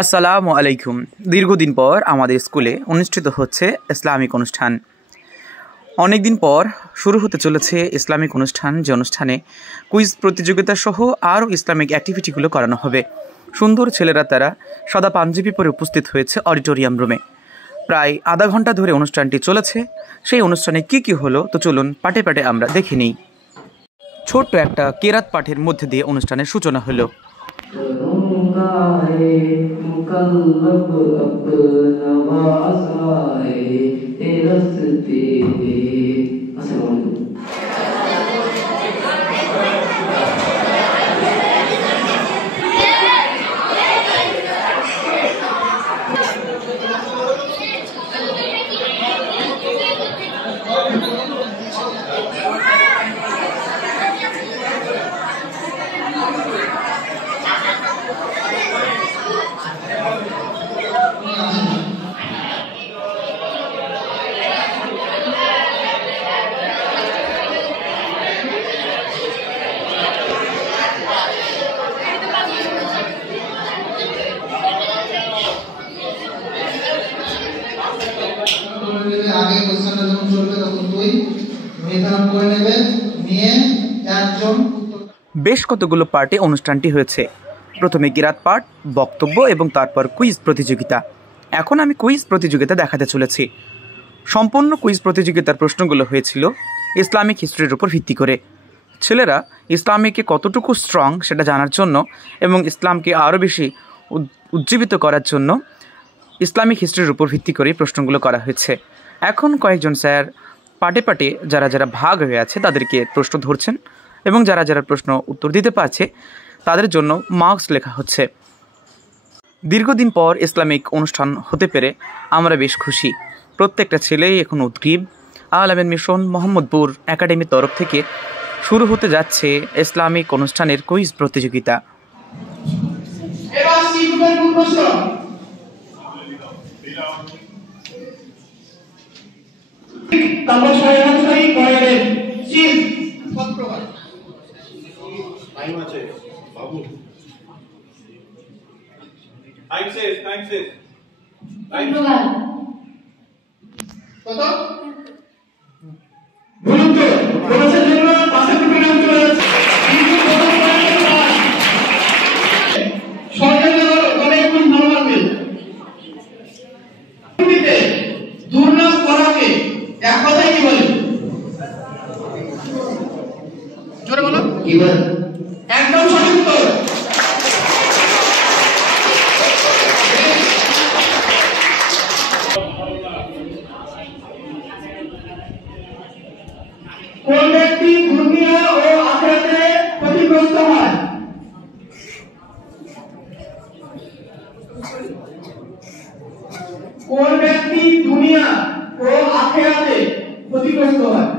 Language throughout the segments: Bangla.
আসসালামু আলাইকুম। দীর্ঘদিন পর আমাদের স্কুলে অনুষ্ঠিত হচ্ছে ইসলামিক অনুষ্ঠান। অনেক দিন পর শুরু হতে চলেছে ইসলামিক অনুষ্ঠান, যে অনুষ্ঠানে কুইজ প্রতিযোগিতা সহ আরও ইসলামিক অ্যাক্টিভিটিগুলো করানো হবে। সুন্দর ছেলেরা তারা সাদা পাঞ্জাবি পরে উপস্থিত হয়েছে অডিটোরিয়াম রুমে। প্রায় আধা ঘন্টা ধরে অনুষ্ঠানটি চলেছে। সেই অনুষ্ঠানে কি হলো তো চলুন পাটে পাটে আমরা দেখে নিই। ছোট্ট একটা কেরাত পাঠের মধ্যে দিয়ে অনুষ্ঠানের সূচনা হলো। আগে কোশ্চেনটা যখন চলবে তখন তুই নির্ধারণ করে নেবে, নিয়ে একজন। বেশ কতগুলো পার্টে অনুষ্ঠানটি হয়েছে। প্রথমে কিরাত পাঠ, বক্তব্য এবং তারপর কুইজ প্রতিযোগিতা। এখন আমি কুইজ প্রতিযোগিতা দেখাতে চলেছি। সম্পূর্ণ কুইজ প্রতিযোগিতার প্রশ্নগুলো হয়েছিল ইসলামিক হিস্ট্রির উপর ভিত্তি করে। ছেলেরা ইসলামিকে কতটুকু স্ট্রং সেটা জানার জন্য এবং ইসলামকে আরও বেশি উজ্জীবিত করার জন্য ইসলামিক হিস্ট্রির উপর ভিত্তি করে প্রশ্নগুলো করা হয়েছে। এখন কয়েকজন স্যার পাটে পাটে যারা ভাগ হয়ে আছে তাদেরকে প্রশ্ন ধরছেন এবং যারা প্রশ্ন উত্তর দিতে পারছে তাদের জন্য মার্কস লেখা হচ্ছে। দীর্ঘদিন পর ইসলামিক অনুষ্ঠান হতে পেরে আমরা বেশ খুশি। প্রত্যেকটা ছেলেই এখন উদ্গ্রীব। আল আমিন মিশন মোহাম্মদপুর একাডেমির তরফ থেকে শুরু হতে যাচ্ছে ইসলামিক অনুষ্ঠানের কুইজ প্রতিযোগিতা। একদম সঠিক উত্তর। কোন ব্যক্তি দুনিয়া ও আখিরাতে ক্ষতিগ্রস্ত হয়? কোন ব্যক্তি দুনিয়া ও আখিরাতে ক্ষতিগ্রস্ত হয়?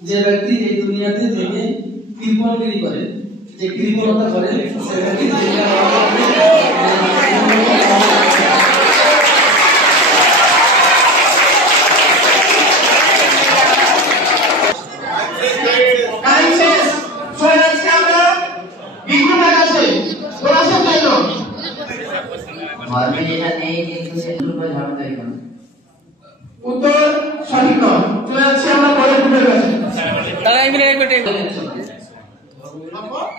যে ব্যক্তি এই দুনিয়াতে থেকে কৃপণগিরি করে, যে কৃপণতা করে, সে ব্যক্তি উত্তর সঠিক নয়। চলে যাচ্ছি আমরা পরের গ্রুপের কাছে। তারা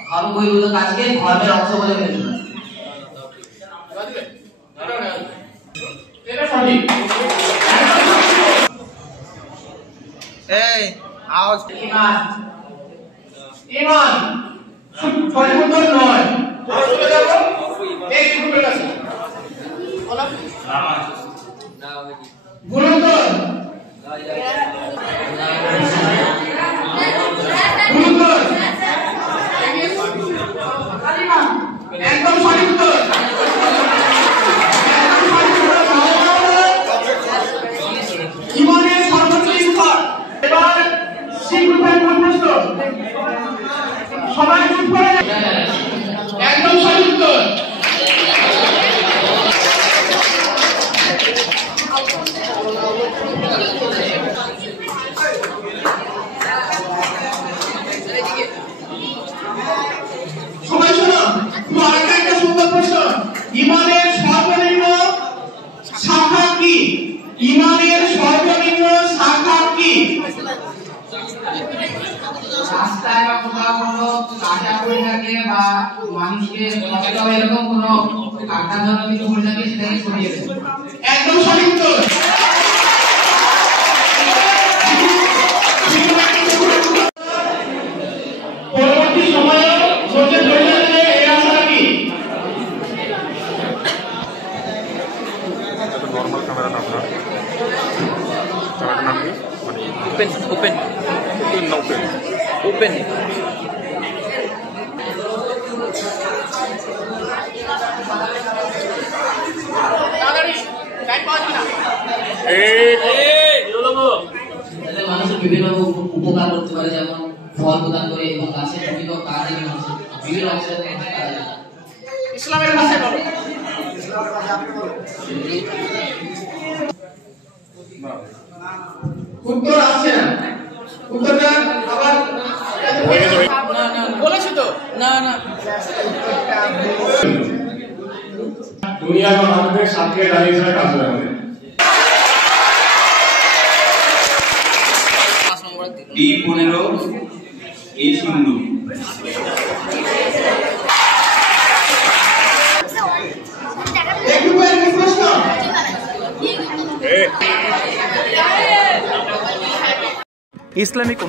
ধর্মবহির্ভূত কাজকে ধর্মের অংশ বলে মেনে চলা। এটা সঠিক। এই আওয়াজ ঈমান ঈমান সঠিক উত্তর নয়। চলে যাব নেক্সট গ্রুপের কাছে। ভুল উত্তর। ভুল উত্তর। একদম সঠিক উত্তর। জীবনের সর্বোচ্চ স্তর। এবার সি গ্রুপের কোন প্রশ্ন? সবাই চুপ করে। একদম সঠিক উত্তর। সবাই শোনো, আরেকটা একটা সুন্দর প্রশ্ন। ঈমানের সর্বনিম্ন শাখা কি? ঈমানের সর্বনিম্ন শাখা কি? রাস্তায় বা কোথাও কোনো কাটা পড়ে থাকে বা মানুষকে কষ্ট হয় এরকম কোনো কাটা ধরনের কিছু পড়ে থাকে সেটাকে সরিয়ে দেবে। একদম সঠিক উত্তর। পরবর্তী সময়ে সোজা ধরে নিলে এই আনসার কি? নর্মাল ক্যামেরা না আপনার ক্যামেরার নাম কি মানে ওপেন ওপেন ওপেন না ওপেন ওপেন যাতে মানুষের বিভিন্ন উপকার করতে পারে, যেমন ফল প্রদান করে এবং গাছের বিভিন্ন কাজে মানুষের বিভিন্ন অংশের কাজে লাগে। ইসলামের ভাষায় বলো। উত্তর আসছে না। উত্তরটা আবার বলেছি তো। না না দুনিয়া বা মানুষের সাথে দাঁড়িয়ে ছাড়া কাজ হয় আমাদের D15 এই সিন্ধু এক গ্রুপের কোন প্রশ্ন? ইসলামিক